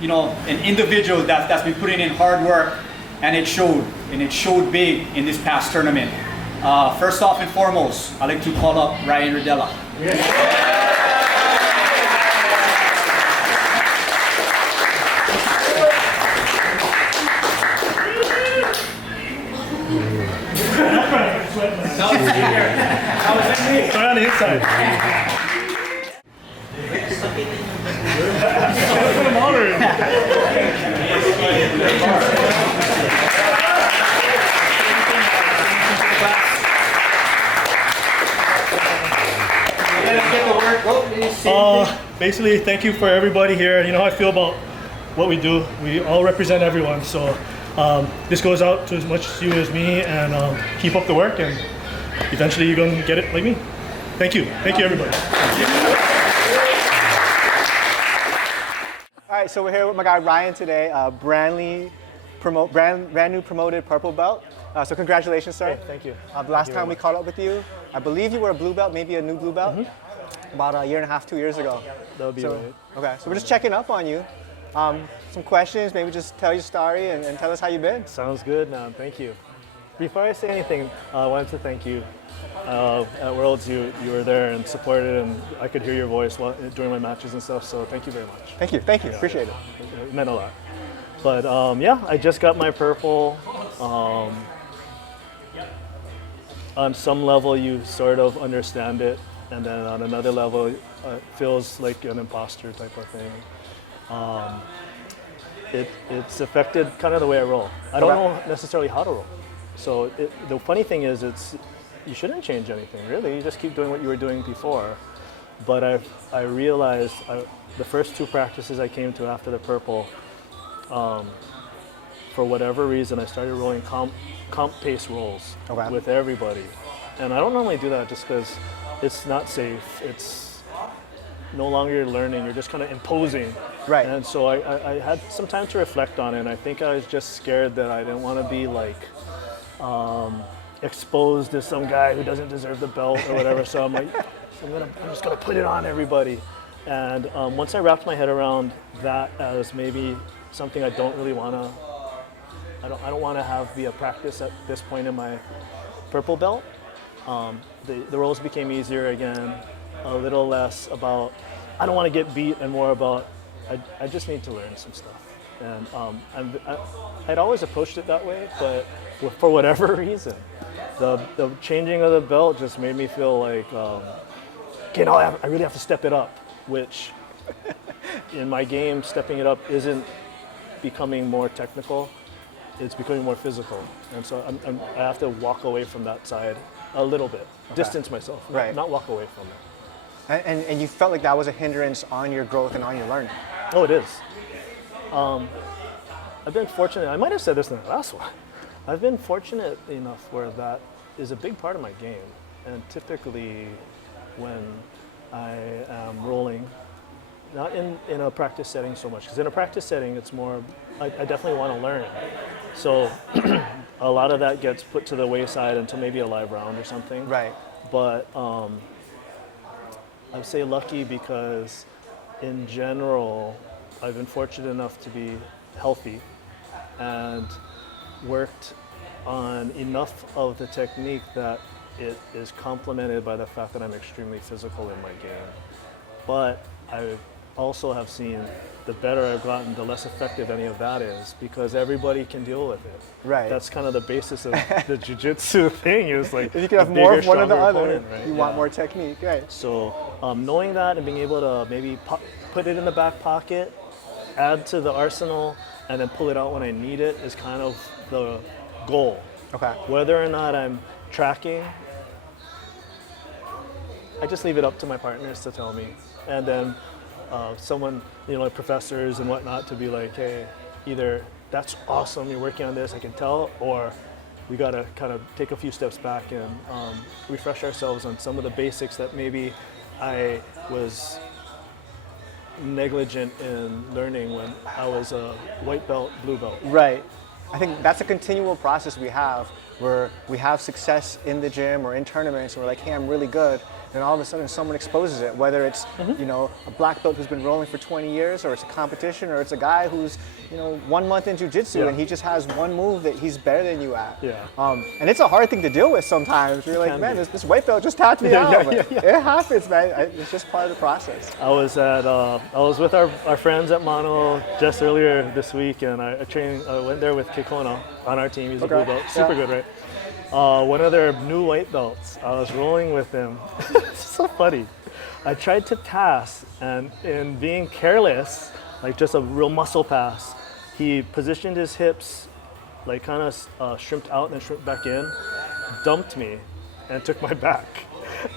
an individual that's been putting in hard work, and it showed big in this past tournament. First off and foremost, I'd like to call up Ridela. Try on the inside. Basically, thank you for everybody here. You know how I feel about what we do. We all represent everyone. So this goes out to as much as you as me, and keep up the work, and eventually you're going to get it like me. Thank you. Thank you, everybody. All right, so we're here with my guy Ryan today, brand new promoted purple belt. So congratulations, sir. Hey, thank you. The last time we caught up with you, I believe you were a blue belt, maybe a new blue belt, about a year and a half, 2 years ago. That would be right. Okay, so we're just checking up on you. Some questions, maybe just tell your story and tell us how you've been. Sounds good. Now, thank you. Before I say anything, I wanted to thank you. At Worlds, you were there and supported, and I could hear your voice during my matches and stuff, so thank you very much. Thank you, yeah, appreciate it. It meant a lot. But yeah, I just got my purple. On some level, you sort of understand it, and then on another level, it feels like an imposter type of thing. It's affected kind of the way I roll. I don't know necessarily how to roll. So the funny thing is, you shouldn't change anything, really. You just keep doing what you were doing before. But I realized the first 2 practices I came to after the purple, for whatever reason, I started rolling comp pace rolls with everybody. And I don't normally do that just because it's not safe. It's no longer you're learning, you're just kind of imposing. Right. And so I had some time to reflect on it, and I think I was just scared that I didn't want to be like, exposed as some guy who doesn't deserve the belt or whatever. So I'm like, I'm just gonna put it on everybody. And once I wrapped my head around that as maybe something I don't really wanna, I don't wanna have be a practice at this point in my purple belt. The rolls became easier again, a little less about, I don't wanna get beat, and more about, I just need to learn some stuff. And I'd always approached it that way, but for whatever reason, the changing of the belt just made me feel like, okay, now I really have to step it up, which in my game, stepping it up isn't becoming more technical, it's becoming more physical. And so I have to walk away from that side a little bit, distance myself, not walk away from it. And you felt like that was a hindrance on your growth and on your learning? Oh, it is. I've been fortunate, I might have said this in the last one, I've been fortunate enough where that is a big part of my game. And typically when I am rolling, not in a practice setting so much, because in a practice setting it's more, I definitely want to learn. So a lot of that gets put to the wayside until maybe a live round or something. Right. But I would say lucky because in general, I've been fortunate enough to be healthy and worked on enough of the technique that it is complemented by the fact that I'm extremely physical in my game. But I also have seen the better I've gotten, the less effective any of that is, because everybody can deal with it. Right. That's kind of the basis of the jiu-jitsu thing, is like, if you can have more of one or the other, opponent, right? You want more technique, right? So knowing that and being able to maybe put it in the back pocket, add to the arsenal, and then pull it out when I need it is kind of the goal. Okay. Whether or not I'm tracking, I just leave it up to my partners to tell me. And then someone, like professors and whatnot, to be like, hey, either that's awesome, you're working on this, I can tell, or we gotta kind of take a few steps back and refresh ourselves on some of the basics that maybe I was negligent in learning when I was a white belt, blue belt. Right. I think that's a continual process we have, where we have success in the gym or in tournaments, and we're like, hey, I'm really good, then all of a sudden someone exposes it, whether it's you know, a black belt who's been rolling for 20 years, or it's a competition, or it's a guy who's, you know, 1 month in jiu-jitsu and he just has one move that he's better than you at. And it's a hard thing to deal with sometimes. You're like, man, this white belt just tapped me out. It happens, man. It's just part of the process. I was with our friends at Mono just earlier this week, and I went there with Kikono on our team. He's a blue belt, super good, right? One of their new white belts. I was rolling with him. It's so funny. I tried to pass, and in being careless, like just a real muscle pass, he positioned his hips like kind of shrimped out and then shrimped back in, dumped me, and took my back.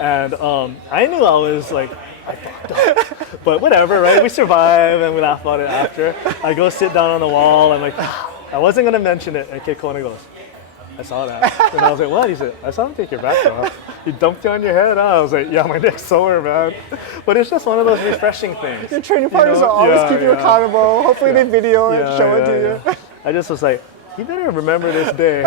And I knew I was like, I fucked up. But whatever, right? We survive and we laugh about it after. I go sit down on the wall. I'm like, I wasn't going to mention it. And Kid Kona goes, I saw that. And I was like, what? He said, I saw him take your back off. He dumped you on your head. I was like, yeah, my neck's sore, man. But it's just one of those refreshing things. Your training partners will always keep you accountable. Hopefully they video it, show it to you. I just was like, you better remember this day.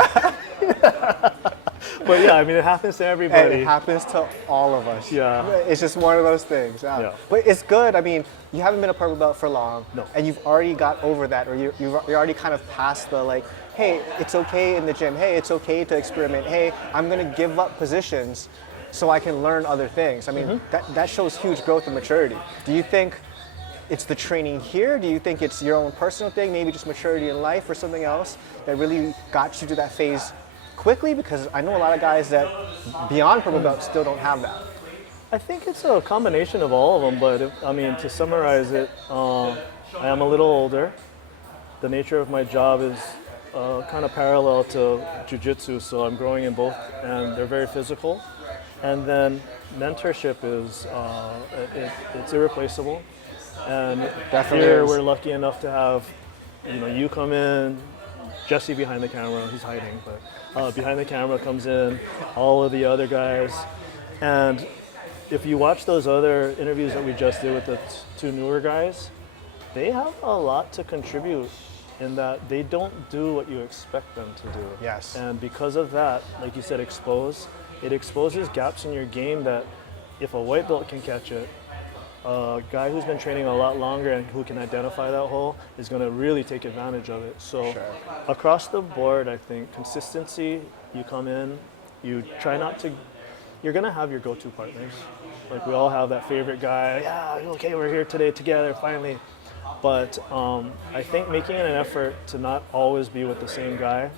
But yeah, I mean, it happens to everybody. And it happens to all of us. Yeah. It's just one of those things. Yeah. But it's good. I mean, you haven't been a purple belt for long. No. And you've already got over that, or you're already kind of past the like, hey, it's okay in the gym. Hey, it's okay to experiment. Hey, I'm going to give up positions so I can learn other things. I mean, that shows huge growth and maturity. Do you think it's the training here? Do you think it's your own personal thing, maybe just maturity in life or something else that really got you to that phase quickly? Because I know a lot of guys that beyond purple belt still don't have that. I think it's a combination of all of them, but I mean, to summarize it, I am a little older. The nature of my job is kind of parallel to jiu-jitsu, so I'm growing in both, and they're very physical. And then mentorship is it's irreplaceable. And here we're lucky enough to have, you come in, Jesse behind the camera, he's hiding, but behind the camera comes in, all of the other guys. And if you watch those other interviews that we just did with the two newer guys, they have a lot to contribute in that they don't do what you expect them to do. Yes. And because of that, like you said, it exposes gaps in your game that if a white belt can catch it, a guy who's been training a lot longer and who can identify that hole is going to really take advantage of it. So across the board, I think consistency, you come in, you try not to, you're going to have your go-to partners. Like we all have that favorite guy, yeah, okay, we're here today together, finally. But I think making an effort to not always be with the same guy,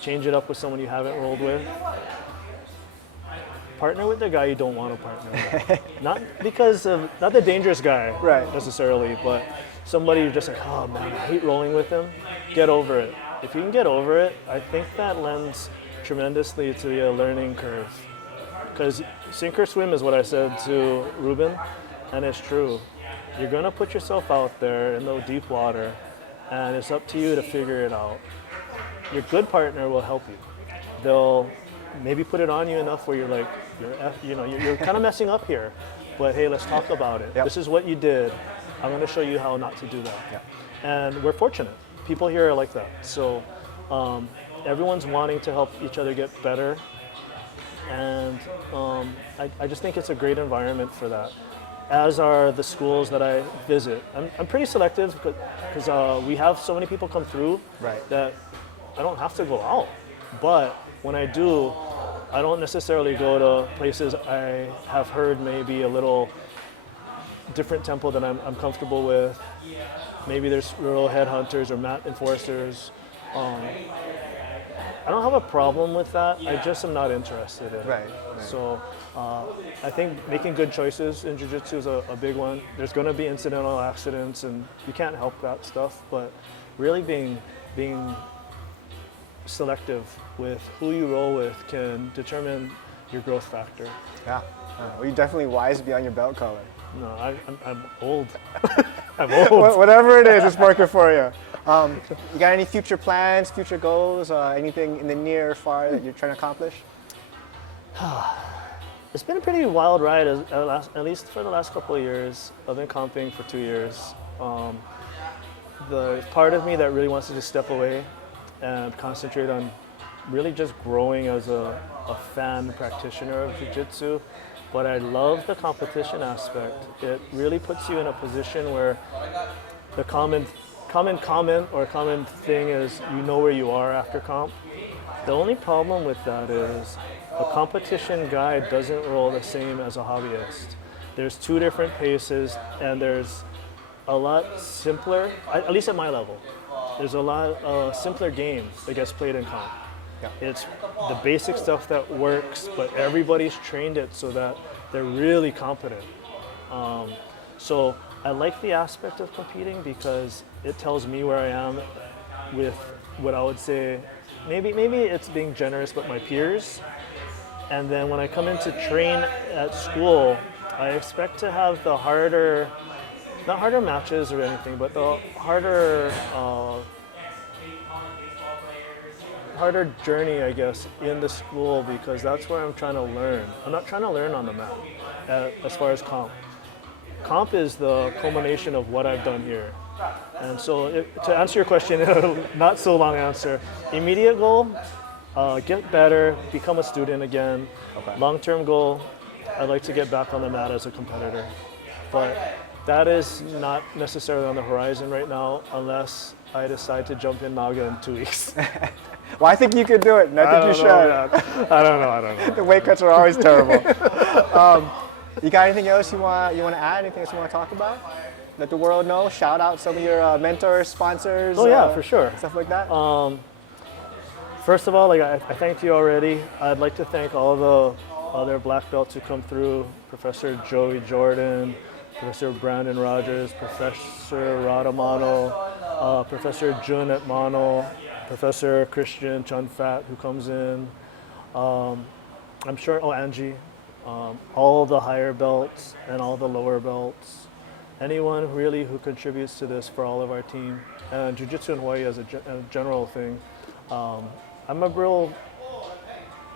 change it up with someone you haven't rolled with, partner with the guy you don't want to partner with. Not because of, not the dangerous guy necessarily, but somebody you're just like, oh man, I hate rolling with him. Get over it. If you can get over it, I think that lends tremendously to the learning curve. Because sink or swim is what I said to Ruben, and it's true. You're gonna put yourself out there in the deep water, and it's up to you to figure it out. Your good partner will help you. They'll maybe put it on you enough where you're like, you're kind of messing up here, but hey, let's talk about it. This is what you did. I'm going to show you how not to do that. And we're fortunate. People here are like that. So everyone's wanting to help each other get better. And I just think it's a great environment for that, as are the schools that I visit. I'm pretty selective because we have so many people come through that I don't have to go out. But when I do, I don't necessarily go to places I have heard maybe a little different tempo than I'm comfortable with. Maybe there's little headhunters or mat enforcers. I don't have a problem with that. I just am not interested in it. So I think making good choices in jiu-jitsu is a big one. There's going to be incidental accidents, and you can't help that stuff. But really being selective with who you roll with can determine your growth factor. Yeah. Well, you're definitely wise beyond your belt color. No, I'm old. I'm old. Whatever it is, it's working for you. You got any future plans, future goals, anything in the near or far that you're trying to accomplish? It's been a pretty wild ride, at least for the last couple of years. I've been comping for 2 years. The part of me that really wants to just step away and concentrate on really just growing as a fan practitioner of jiu-jitsu but I love the competition aspect. It really puts you in a position where the common comment or common thing is you know where you are after comp. The only problem with that is a competition guy doesn't roll the same as a hobbyist. There's two different paces, and there's a lot simpler, at least at my level, there's a lot simpler game that gets played in comp. Yeah. It's the basic stuff that works, but everybody's trained it so that they're really competent. So I like the aspect of competing because it tells me where I am with what I would say, maybe it's being generous, but my peers. And then when I come in to train at school, I expect to have the harder, not harder matches or anything, but the harder journey, I guess, in the school, because that's where I'm trying to learn. I'm not trying to learn on the mat as far as comp. Comp is the culmination of what I've done here. And so to answer your question, not so long answer, immediate goal, get better, become a student again. Okay. Long-term goal, I'd like to get back on the mat as a competitor. But that is not necessarily on the horizon right now unless I decide to jump in Naga in 2 weeks. Well, I think you could do it, and I think you should. I don't know. The weight cuts are always terrible. You got anything else you want to add? Anything else you want to talk about? Let the world know. Shout out some of your mentors, sponsors. Oh yeah, for sure. Stuff like that. First of all, like I thanked you already. I'd like to thank all the other black belts who come through: Professor Joey Jordan, Professor Brandon Rogers, Professor Radamano, Professor Jun at Mono, Professor Christian Chunfat who comes in. I'm sure. Oh, Angie. All the higher belts and all the lower belts. Anyone really who contributes to this for all of our team. And Jiu-Jitsu in Hawaii as a general thing. I'm a real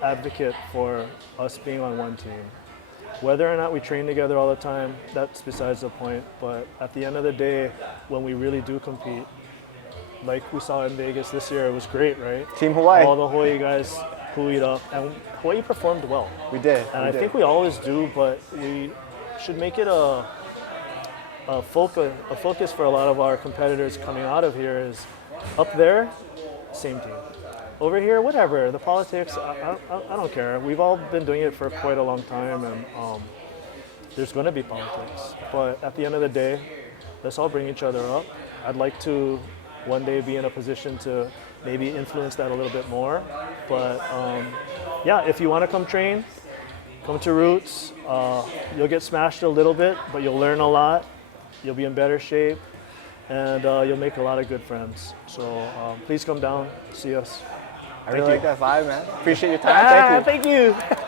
advocate for us being on one team. Whether or not we train together all the time, that's besides the point. But at the end of the day, when we really do compete, like we saw in Vegas this year, it was great, right? Team Hawaii. All the Hawaii guys hooied up, and Hawaii performed well. We did. And I think we always do, but we should make it a focus for a lot of our competitors coming out of here is up there, same team. Over here, whatever, the politics, I don't care. We've all been doing it for quite a long time, and there's going to be politics. But at the end of the day, let's all bring each other up. I'd like to one day be in a position to maybe influence that a little bit more. But yeah, if you want to come train, come to Roots. You'll get smashed a little bit, but you'll learn a lot. You'll be in better shape, and you'll make a lot of good friends. So please come down, see us. I really like that vibe, man. Appreciate your time. Thank you. Thank you.